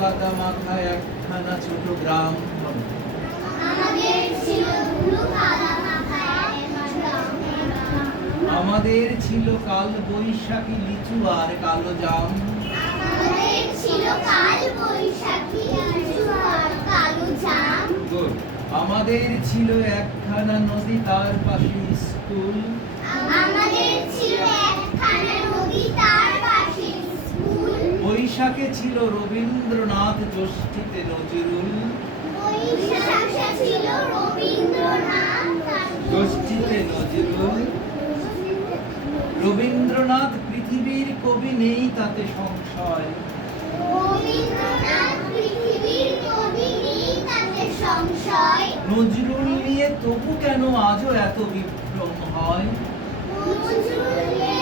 একখানা ছোট গ্রাম। আমাদের ছিল কাল বৈশাখী লিচু আর কালো জাম আমাদের ছিল কাল বৈশাখী লিচু আর কালো জাম আমাদের ছিল একখানা নদী, তার পাশে স্কুল আমাদের ছিল একখানা নদী তার পাশে স্কুল বৈশাখে ছিল রবীন্দ্রনাথ জ্যৈষ্ঠীতে নজরুল। রবীন্দ্রনাথ নজরুল। পৃথিবীর কবি নেই তাতে সংশয়। রবীন্দ্রনাথ পৃথিবীর কবি নেই তাতে সংশয়। নজরুল নিয়ে তবু কেন আজও এত বিভ্রম হয় নজরুল নিয়ে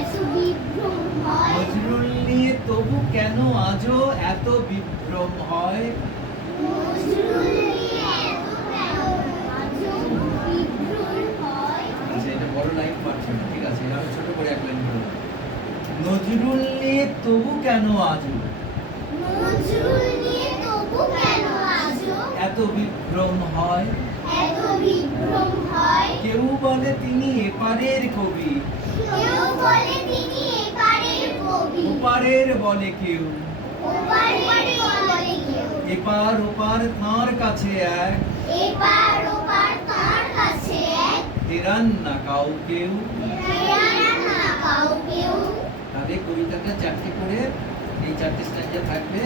এত বিভ্রম হয় নজরুল নিয়ে তবু কেন আজও এত বিভ্রম হয়? আচ্ছা বড় ঠিক আছে করে নজরুল নিয়ে তবু কেন আজও? এত বিভ্রম হয়? কেউ বলে তিনি এপারের কবি। কেউ বলে ওপারের বলে কেউ। এপার ওপার তাঁর কাছে এক। এপার না কাউ কেউ। তাহলে কবিতাটা চারটে করে, এই চারটে স্ট্যান্ডা থাকবে।